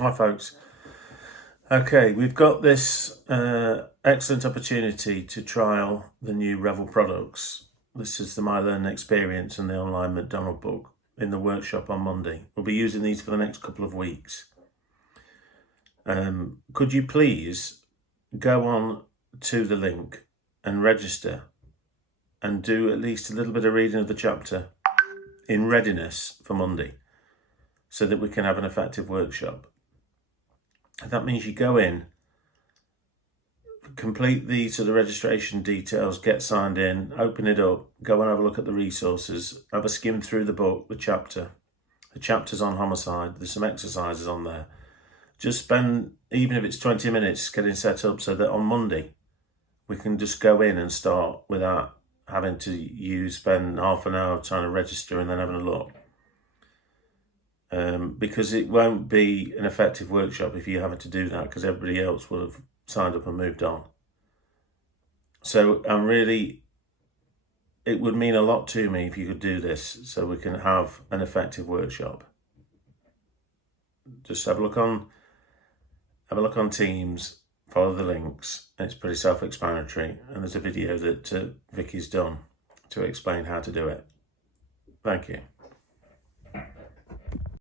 Hi folks. Okay, we've got this excellent opportunity to trial the new Revel products. This is the My Learning Experience and the online McDonald book in the workshop on Monday. We'll be using these for the next couple of weeks. Could you please go on to the link and register and do at least a little bit of reading of the chapter in readiness for Monday so that we can have an effective workshop. That means you go in, complete the registration details, get signed in, open it up, go and have a look at the resources, have a skim through the book, the chapters on homicide. There's some exercises on there. Just spend, even if it's 20 minutes, getting set up so that on Monday we can just go in and start without having to spend half an hour trying to register and then having a look. Because it won't be an effective workshop if you're having to do that, because everybody else will have signed up and moved on. So it would mean a lot to me if you could do this so we can have an effective workshop. Just have a look on Teams, follow the links. It's pretty self-explanatory, and there's a video that Vicky's done to explain how to do it. Thank you.